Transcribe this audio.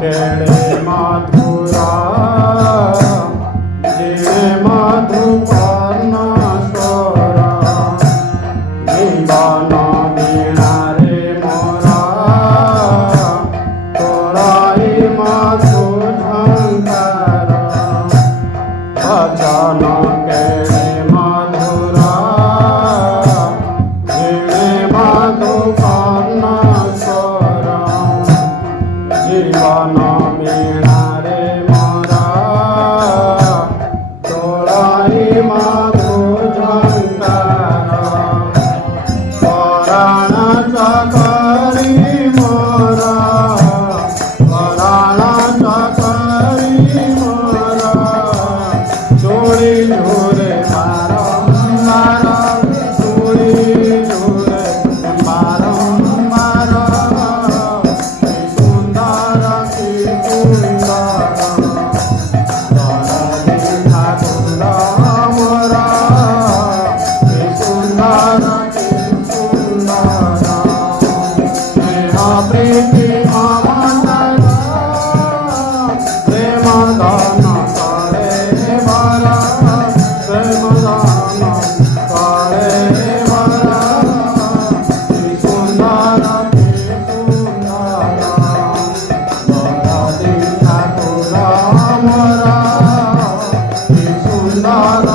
केड़े मधुरा जीवे मधुपर्ण स्वरा जीवन वीणा रे मोरा तोड़ाई मधु झंकार भजन केड़े मधुरा जीवे मधुपर्ण स्वरा जीवन वीणा रे मोरा तोड़ाई मधु झंकार पराण चकरी मोरा पराण चकरी मोरा चोरी झूरे बारंबार चोरी झूरे बारंबार सुंदर की सुंदर ठाकुर मोरा सुंदर की सुंदर स्नेह प्रीति अमंतर प्रेम दान करे बरा प्रेम दान करे बरा सुंदर की सुंदर ठाकुर मोरा सुंदर